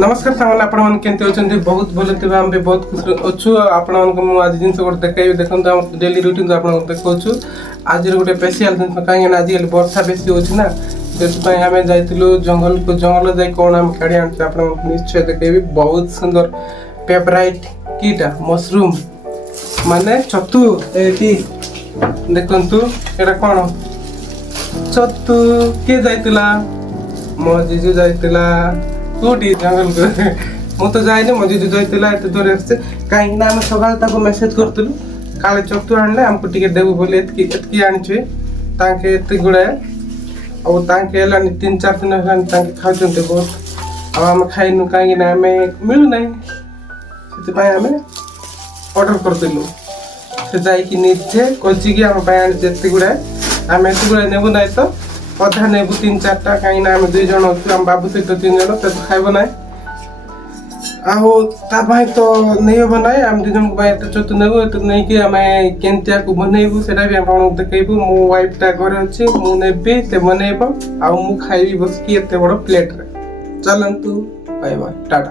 नमस्कार सामान आपण मन केंते होचंती बहुत भले थिबा हम भी बहुत खुश अछु आपण मन को आज जिंस गोटे देखाई देखन हम डेली रूटीन आपण देखौछु आज गोटे स्पेशल जिंस काहे ना आज वर्षा बेसी होछि ना सेतपय हमें जाइतिलु जंगल जाई कोन हम काढी आनछ आपण निश्चय देखेबी बहुत सुंदर फेवरेट कीटा मशरूम माने छतु एटी देखंतु एटा कोन छतु के जाइतिला मो जीजू जाइतिला कोटी जंगल को मु तो जाइने मो जीजू जाइतिला एते दूर आसे काहे ना हम सकाळ ताको मेसेज करतलु काले छतु आनले हमको टिके देबो बोले एतकी आनछे ताके एते गुडा और ताके एला 3-4 दिन हन ताके खाउचंते बहुत अब हम खाइनु काहे ना हमें मिलु नै सेते पाए हमें ऑर्डर करतलु से जाई कि निजे कोची कि हम पाए जेते गुडा हमें एते गुडा नेबो नै तो अधा नेबु 3-4टा काहे ना हम 2 जण अछु हम बाबू सहित 3 जण त खाइबो नै आहो ता भाई तो नहीं हो बनाए हम 2 जण को भाई तो चतु नेबो तो नहीं कि हमें केनतिया को बनेबु सेटा भी आपण देखेबु मो वाइफ ता घरे अछि मु नेबे ते बनेबो आ मु खाइबी बस कि एते बड़ प्लेट रे चलंतु बाय बाय टाटा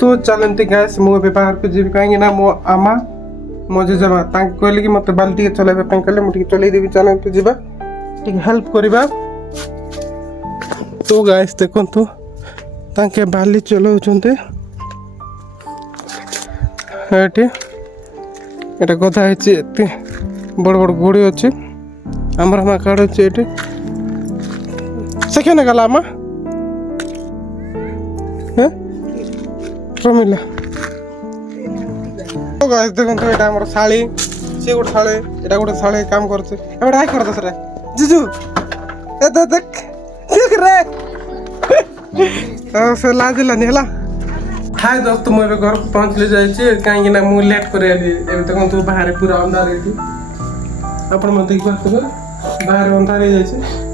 तो चलंती गैस मु बे बाहर को जीव काहे ना मो आमा मजे जबा तांक कहले कि मते बाल्टी के चलाबे पय कहले मु ठीक चलै देबी चलंतु जीवा ठीक हेल्प करिबा तो गाइस देखंतु तांके बाली चलाउचंते एटी एटा गधा है एते बड़ बड़ गोड़ी अच्छे आमर हम काड़ अच्छे एटी सेकेंड गला आमा हैं प्रमिला तो गाइस देखंतु एटा हमर साली से गोट साले एटा गोट साले काम करछे एबे हाय कर दसरे जीजू ए देख देख रे से लाजला नेला हाय दोस्तों मुझे घर पहुँचले जाइए कहीं ना मुझे लेट कर देखो बाहर पूरा अंधार है आपण मैं देख पार्थे बाहर अंधार हो जाए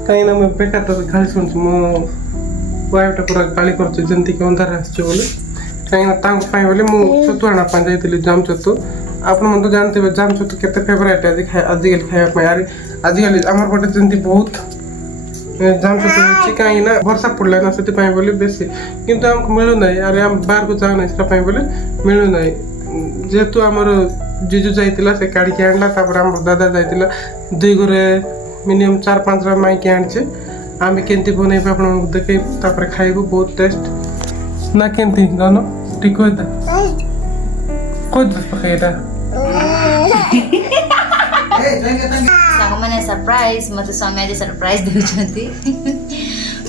कहीं ना मुझे बेकार तो गाड़ी शुणुची मो वाइफटा पूरा गाड़ी करमती कि अंधार आसचे कहीं बोले मुझे छतु आना जाइली जाम छतु आप जानते जाम छतु केते फेवरेट आजिकल खाया आजिकल आमर पटे जमी बहुत जाम छतु कहीं ना वर्षा पड़ला ना से बोले बेसी किंतु हमको मिलू ना अरे हम बाहर को जाऊ ना से बोले मिलू ना जेहेतु आमर जीजू जाइतिला से काढ़ी के आणला तापर हमर दादा जाइतिला दुई घरे मिनिमम 4-5 माइक आणछे आमे केंती बनेबा आपण देखे तापर खाइबो बहुत टेस्ट ना केंती जानो ठीक होता कोद पकेटा मैंने सरप्राइज मत स्वामी आज सरप्राइज देउछंती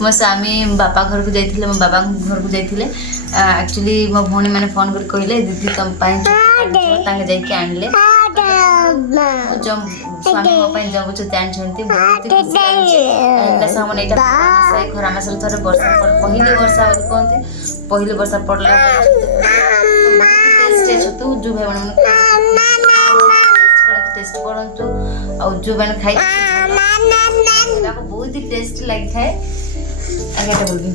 मो स्वामी बापा घर को जाइथिले मो बाबा घर को जाइथिले एक्चुअली मो भौणी माने फोन कर कहले दीदी तुम पाए तांगे जाई के आनले जम स्वामी मो पाए जम छ ध्यान छंती बहुत एला सामने एटा सही खरा मासर थरे वर्षा पहिले वर्षा कोनते पहिले वर्षा पड़ला टेस्ट छतु जो भाई मन टेस्ट करंतु और जो मैंने खाई आपको बहुत ही टेस्ट लगता है आगे बोलबी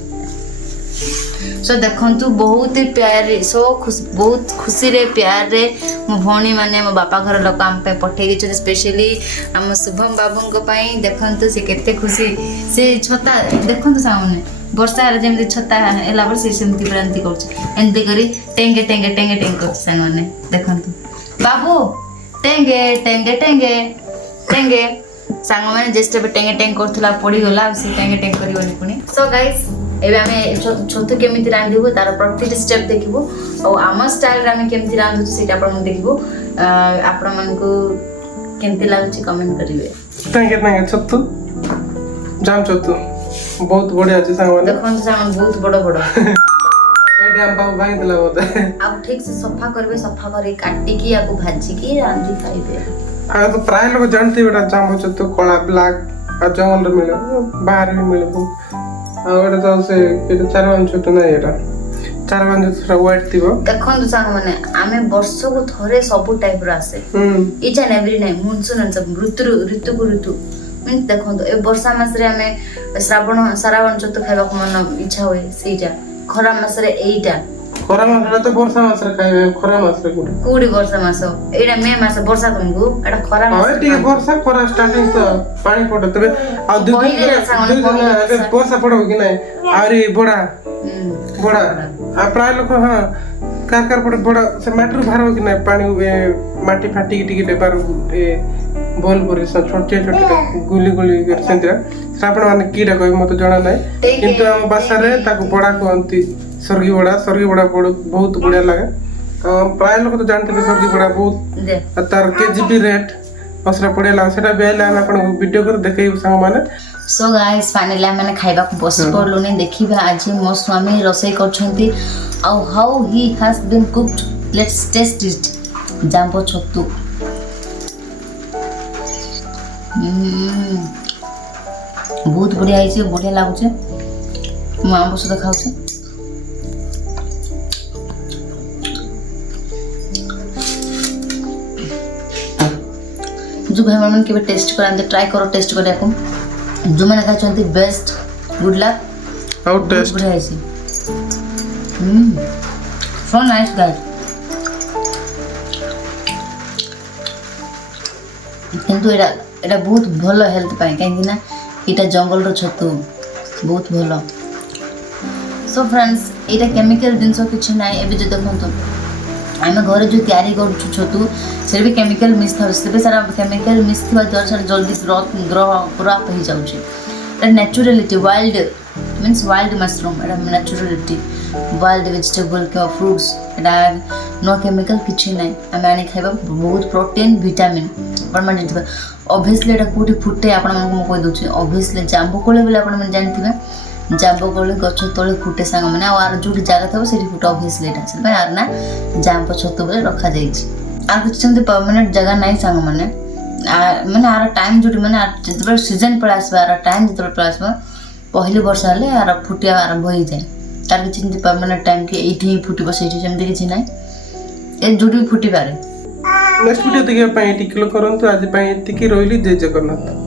सो देखंतु बहुत ही प्यारे सो बहुत खुशी रे प्यार रे मो भौणी माने मो बापा घर लोक आम पे पठेई छ स्पेशली हम शुभम बाबू को पई देखंतु से केते खुशी से छता देखंतु सामने वर्षा रे जेमति छता एला पर से सेमति प्रांति करछ एंती करी टेंगे टेंगे टेंगे टेंगे करछ सन माने देखंतु बाबू टेंगे टेंगे टेंगे टेंगे सांग मैंने जस्ट टेंगे टेंग करथला पड़ी गला से टेंगे टेंग करिवनी पुनी सो गाइस एबे हमें छतु केमिति रांधिबो तार प्रति स्टेप देखिबो और आम स्टाइल रे हमें केमिति रांधु सेटा आपण देखिबो आपण मन को केमिति लागुची कमेंट करिवे टेंगे टेंगे छतु जाम छतु बहुत बढ़िया अछि सांग माने देखन सांग बहुत बड़ बड़ एडी हम बाबू भाई दिला होता आप ठीक से सफा करबे सफा करे काटी की याको भाजी की रांधी खाइबे आ तो प्राय लोग जानते बेटा जाम छतु कला ब्लैक आ जंगल रे मिले बाहर भी मिले और तो से के 4-5 छतु ना एटा 4-5 थोड़ा व्हाइट थिबो देखन सांग माने आमे वर्ष को थरे सब टाइप रा आसे each and every time monsoon सब ऋतु को ऋतु मीन देखन ए वर्षा मास रे आमे श्रावण छतु खाइबा को मन इच्छा होय सेटा खरा मास रे एटा खरा मास तो वर्षा मास रे खाइबे खरा मास रे कोडी वर्षा मास एटा मे मास वर्षा तुमको एटा खरा मास हां ठीक वर्षा खरा स्टार्टिंग तो पानी पड़े तबे आ दु दिन वर्षा पड़ो कि नहीं आरे बड़ा ପ୍ରାୟ ଲୋକ ହଁ କାର ପଟେ ବଡ଼ ସେ ମାଟିରୁ ବାହାରିବ କି ନାହିଁ ପାଣି ମାଟି ଫାଟିକି ଟିକେ ଦେବାର ବଲ୍ ପରି ଛୋଟ ଗୁଲି ସେମିତିଆ ସେଟା ଆପଣମାନେ କିଟା କହିବେ ମୋତେ ଜଣା ନାହିଁ କିନ୍ତୁ ଆମ ଭାଷାରେ ତାକୁ ବଡ଼ା କୁହନ୍ତି ସର୍ଗି ବଡ଼ା ବହୁତ ବଢ଼ିଆ ଲାଗେ ପ୍ରାୟ ଲୋକ ତ ଜାଣିଥିବେ ସର୍ଗି ବଡ଼ା ବହୁତ ତାର କେଜି ବି ରେଟ୍ ସେଟା ବଢ଼ିଆ ଲାଗେ ସେଟା ବି ହେଲେ ଆମେ ଆପଣଙ୍କୁ ଭିଡ଼ିଓ କରି ଦେଖେଇବୁ ସାଙ୍ଗମାନେ। सो गाइस फाइनली आम खाइबा बस पड़लुनि देखिबा आज मो स्वामी रोसई करछंती आउ how he has been cooked let's taste it जांबो छत्तू बहुत बढ़िया है बढ़िया लगुचे मु आंब सहित खाऊचे जो भाई मन के टेस्ट करांते ट्राई करो टेस्ट करिया को जो मैंने कहा चाहती best good luck how taste बढ़िया है सो नाइस गाइस किंतु एटा बहुत भलो हेल्थ पाए कहीं ना इटा जंगल रो छतु बहुत भलो सो फ्रेंड्स एटा केमिकल जिंस किछ नाही एबे जो देखंतो आमे घरे जो तयारी करू छतु से भी केमिकल मिक्स था से सारा केमिकल मिक्स थवा द्वारा सारा जल्दी ग्रोथ पूरा हो जाउची एटा naturality wild means wild mushroom एटा नेचुरलिटी वाइल्ड वेजिटेबल के फ्रूट्स एटा नो केमिकल किछ नाही आमे आनी खाइबा बहुत प्रोटीन विटामिन परमानेंट दिबा ऑब्वियसली एटा कोठी फुटे आपण मन को कहि दोची ऑब्वियसली जांबो कोले बेले आपण मन जानथिबे जांबो कोले गछ तळे फुटे सांग माने आर जोटी जागा थबो सेठी फुटे ऑब्वियसली एटा से आर ना जांबो छतो बेले रखा जाईची आर कुछ सेमते परमानेंट जगह नाही सांग माने माने आर टाइम जोटी माने जतबे सीजन पळा आसबा आर टाइम जतबे पळा आसबा पहली वर्ष हले आर फुटिया आरंभ होई जाय तार किछ सेमते परमानेंट टाइम के एठी फुटिबो सेठी सेमते किछ नाही ए जोटी फुटी पारे नेक्स्ट वीडियो देखिए एटी किलो करंतु आज एतिकी रोइली जय जगन्नाथ।